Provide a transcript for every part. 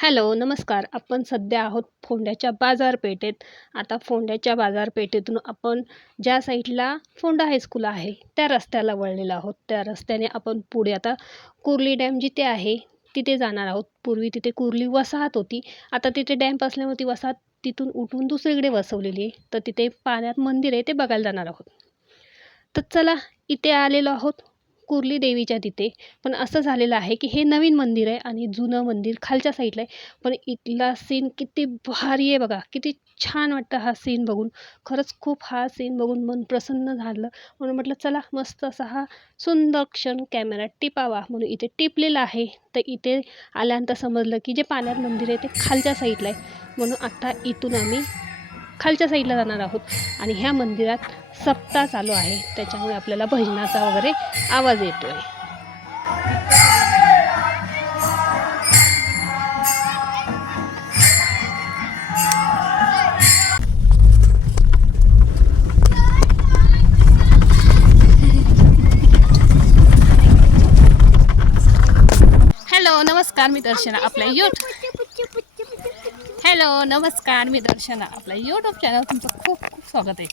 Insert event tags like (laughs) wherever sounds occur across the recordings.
Hello नमस्कार. आपण सध्या आहोत फोंड्याच्या बाजारपेठेत. आता फोंड्याच्या बाजारपेठेतून आपण ज्या साईडला फोंडा हायस्कूल आहे त्या रस्त्याला वळलेलो आहोत. त्या रस्त्याने आपण पुढे आता कुर्ली डॅम जिथे आहे तिथे जाणार आहोत. पूर्वी तिथे कुर्ली वसाहत होती. आता तिथे डॅम्प असल्यामुळे ती वसाहत तिथून उठून दुसरीकडे वसवलेली आहे. तर तिथे पाण्यात मंदिर आहे ते बघायला जाणार आहोत. तर चला इथे आलेलो आहोत. कुर्ली देवीच्या तिथे. पण असं झालेलं आहे की हे नवीन मंदिर आहे आणि जुनं मंदिर खालच्या साईडला आहे. पण इथला सीन किती भारी आहे बघा. किती छान वाटतं हा सीन बघून. खरंच खूप हा सीन बघून मन प्रसन्न झालं. म्हणून म्हटलं चला मस्त असा हा सुंदर क्षण कॅमेरा टिपावा. म्हणून इथे टिपलेला आहे. तर इथे आल्यानंतर समजलं की जे पाण्यात मंदिर आहे ते खालच्या साईडला आहे. म्हणून आत्ता इथून आम्ही खालच्या साईडला जाणार आहोत. आणि ह्या मंदिरात सप्ताह चालू आहे. त्याच्यामुळे आपल्याला भजनाचा वगैरे आवाज येतोय. हॅलो नमस्कार मी दर्शना आपल्या यूट्यूब हॅलो नमस्कार मी दर्शना. आपल्या यूट्यूब चॅनल तुमचं खूप खूप स्वागत आहे.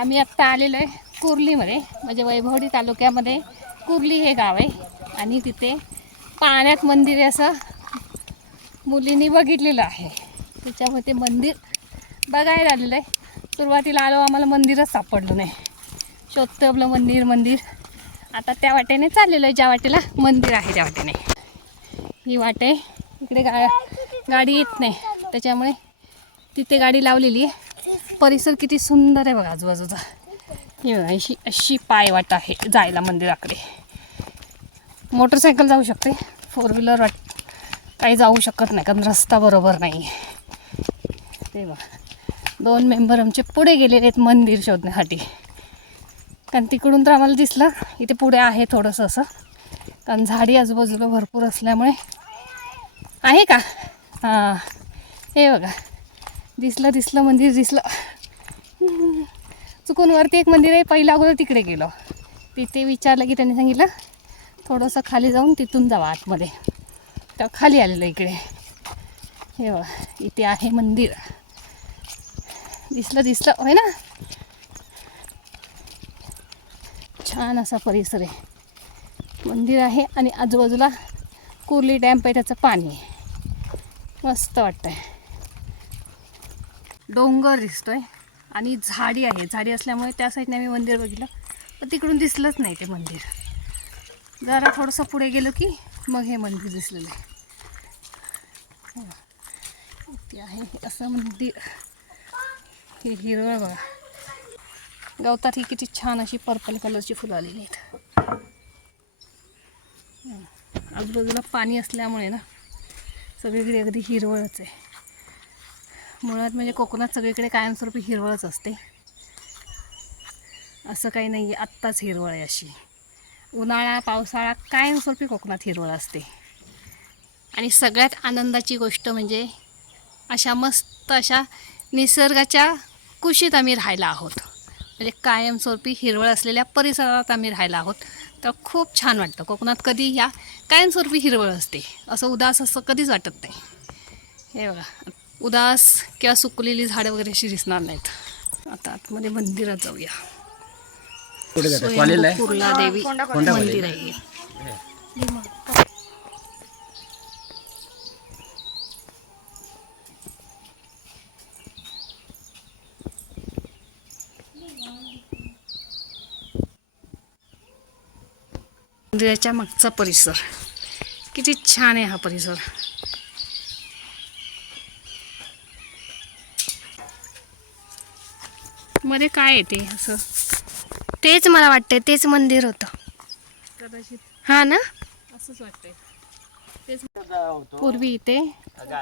आम्ही आत्ता आलेलो आहे कुर्लीमध्ये म्हणजे वैभवडी तालुक्यामध्ये. कुर्ली हे गाव आहे आणि तिथे पाण्यात मंदिर आहे असं मुलींनी बघितलेलं आहे. त्याच्यामुळे ते मंदिर बघायला आलेलं आहे. सुरुवातीला आलो आम्हाला मंदिरच सापडलं नाही. शोधतं आपलं मंदिर मंदिर. आता त्या वाटेने चाललेलो आहे. ज्या वाटेला मंदिर आहे त्या वाटेने. ही वाटे इकडे गा गाडी येत नाही. त्याच्यामुळे तिथे गाडी लावलेली आहे. परिसर किती सुंदर आहे बघा आजूबाजूचा. हे बघा अशी अशी पाय वाट आहे जायला मंदिराकडे. मोटरसायकल जाऊ शकते. फोर व्हीलर वाट काही जाऊ शकत नाही कारण रस्ता बरोबर नाही. आहे ते बघा दोन मेंबर आमचे पुढे गेलेले आहेत मंदिर शोधण्यासाठी. कारण तिकडून तर आम्हाला दिसलं इथे पुढे आहे थोडंसं असं. कारण झाडी आजूबाजूला भरपूर असल्यामुळे. आहे का? हां. हे बघा. दिसलं दिसलं मंदिर दिसलं. चुकून वरती एक मंदिर आहे पहिला अगोदर तिकडे गेलो. तिथे विचारलं की त्यांनी सांगितलं थोडंसं खाली जाऊन तिथून जावा आतमध्ये. तर खाली आलेलं इकडे. हे बघा इथे आहे मंदिर. दिसलं दिसलं. होय ना? छान असा परिसर आहे. मंदिर आहे आणि आजूबाजूला कुर्ली डॅम्प आहे त्याचं पाणी आहे. मस्त वाटतं आहे डोंगर दिसतोय आणि झाडी आहे. झाडी असल्यामुळे त्या साईडने आम्ही मंदिर बघितलं. पण तिकडून दिसलंच नाही ते मंदिर. जरा थोडंसं पुढे गेलो की मग हे मंदिर दिसलेलं आहे. हे आहे. हे असं मंदिर. हे हिरवळ बघा. गवतात ही किती छान अशी पर्पल कलरची फुलं आलेली आहेत. आजूबाजूला पाणी असल्यामुळे ना सगळीकडे अगदी हिरवळच आहे. मुळात म्हणजे कोकणात सगळीकडे कायमस्वरूपी हिरवळच असते. असं काही नाही आहे आत्ताच हिरवळ आहे अशी. उन्हाळा पावसाळा कायमस्वरूपी कोकणात हिरवळ असते. आणि सगळ्यात आनंदाची गोष्ट म्हणजे अशा मस्त अशा निसर्गाच्या कुशीत आम्ही राहायला आहोत. म्हणजे कायमस्वरूपी हिरवळ असलेल्या परिसरात आम्ही राहायला आहोत. तर खूप छान वाटतं. कोकणात कधी ह्या कायमस्वरूपी हिरवळ असते. असं उदास असं कधीच वाटत नाही. हे बघा उदास किंवा सुकलेली झाडं वगैरे अशी दिसणार नाहीत. आता आतमध्ये मंदिरात जाऊया. कुर्ला देवी मंदिर आहे. मंदिराच्या मागचा परिसर. किती छान आहे हा परिसर. मध्ये काय येते असं? तेच मला वाटतंय तेच मंदिर होतं. कदाचित. हा ना? असंच वाटतंय. तेच पूर्वी इथे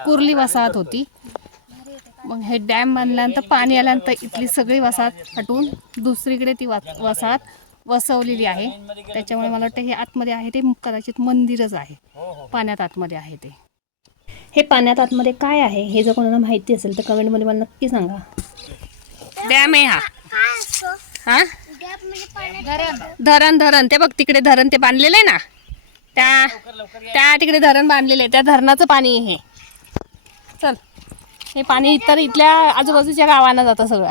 कुर्ली वसाहत होती. मग हे डॅम बांधल्यानंतर पाणी आल्यानंतर इथली सगळी वसाहत हटवून दुसरीकडे ती वसाहत वसवलेली आहे. त्याच्यामुळे मला वाटतं हे आतमध्ये आहे ते कदाचित मंदिरच आहे. पाण्यात आतमध्ये आहे ते. हे पाण्यात आतमध्ये काय आहे? हे जर कोणाला माहिती असेल तर कमेंटमध्ये मला नक्की सांगा. डॅम आहे हा. हा? धरण. धरण ते बघ तिकडे धरण ते बांधलेलं आहे ना? त्या त्या तिकडे धरण बांधलेलं आहे. त्या धरणाचं पाणी आहे हे. चल. हे पाणी तर इथल्या आजूबाजूच्या गावांना जातं सगळं.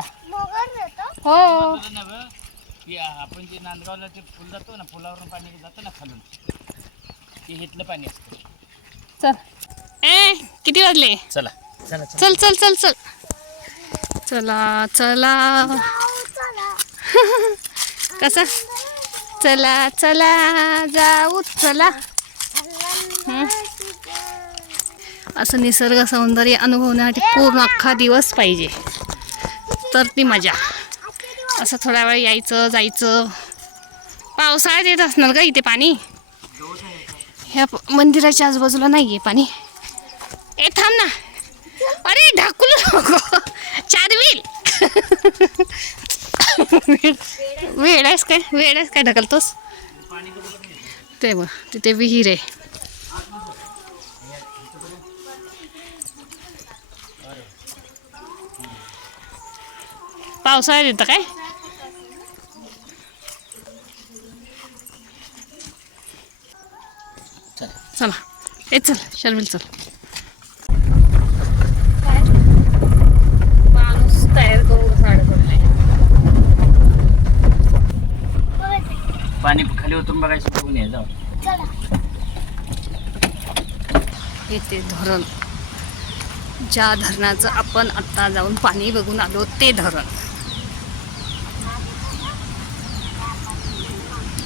हो. की आपण जे नांदगावला ते फुल जातो ना फुलावरून पाणी जातं ना खालून ते हिथलं पाणी असतं. चल. ए किती वाजले? चला. चला चला. चल चल चल चल. चला चला. (laughs) कसं? चला चला जाऊ चला. हं? असं निसर्ग सौंदर्य अनुभवण्यासाठी पूर्ण अख्खा दिवस पाहिजे. तर ती मजा. असं थोडा वेळ यायचं जायचं. पावसाळ्यात येत असणार का इथे पाणी. ह्या प- मंदिराच्या आजूबाजूला नाही आहे पाणी. ए थांब ना. अरे ढाकूल चार चारवील वेळ. आहेस काय वेळ आहेस काय ढकलतोस? ते बघ तिथे विहीर आहे. पावसाळ्यात येतं काय? चला. चला ए चल शर्मिल चल. माणूस तयार करून पाणी खाली उतरून बघायचं बघून या जाऊ. येते धरण. ज्या धरणाचं आपण आत्ता जाऊन पाणी बघून आलो ते धरण.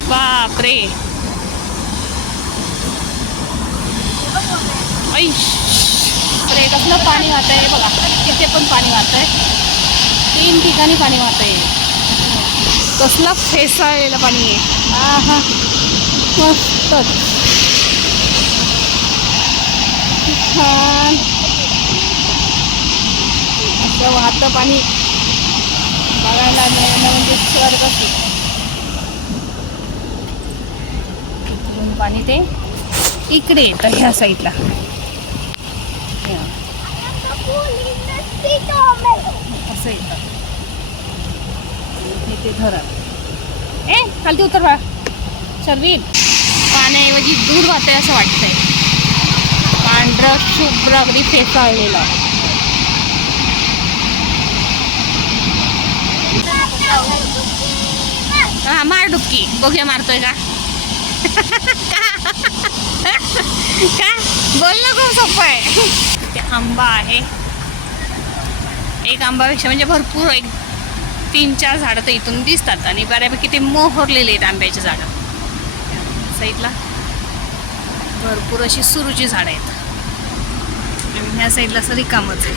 बापरे. ऐश अरे कसलं पाणी वाहत आहे बघा. तिथे पण पाणी वाहत आहे तीन ठिकाणी पाणी वाहत आहे कसलं फेसाळलेलं पाणी आहे. आहा. मस्तच छान. असं वाहतं पाणी. बघायला मिळणं म्हणजे स्वर्गच पाणी ते इकडे येतं ह्या साईडला. असं येतं. ते धरण. ए खालती उतर बा शर्वीर पाण्याऐवजी दूर वाहतंय असं वाटतंय. पांढरं शुभ्र अगदी फेसाळलेलं. हा मार डुबकी. बघूया मारतोय का? (laughs) का? बोलणं खूप सोपं आहे. तिथे आंबा आहे. एक आंबापेक्षा म्हणजे भरपूर एक तीन चार झाडं तर इथून दिसतात आणि बऱ्यापैकी ते मोहरलेले आहेत आंब्याची झाडं. साईडला भरपूर अशी सुरूची झाडं आहेत. आणि ह्या साईडला असं रिकामच आहे.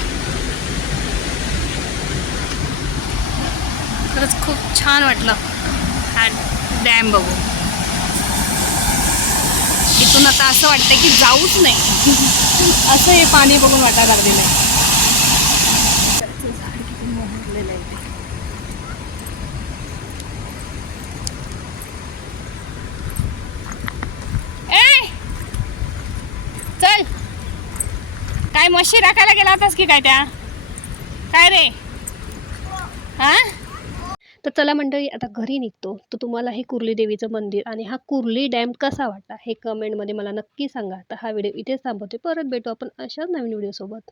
खरंच खूप छान वाटलं हा डॅम बघून. इथून आता असं वाटतं की जाऊच नाही. (laughs) असं हे पाणी बघून वाटायला लागलेलं आहे त्याचं झाड किती मोहरलेलं आहे ते. ए चल काय मशी राखायला गेला होतास की काय त्या? काय रे? हा? तर चला मंडळी आता घरी निघतो. तर तुम्हाला हे कुर्ली देवीचं मंदिर आणि हा कुर्ली डॅम कसा वाटला हे कमेंटमध्ये मला नक्की सांगा. तर हा व्हिडिओ इथेच थांबवते. परत भेटू आपण अशाच नवीन व्हिडिओसोबत.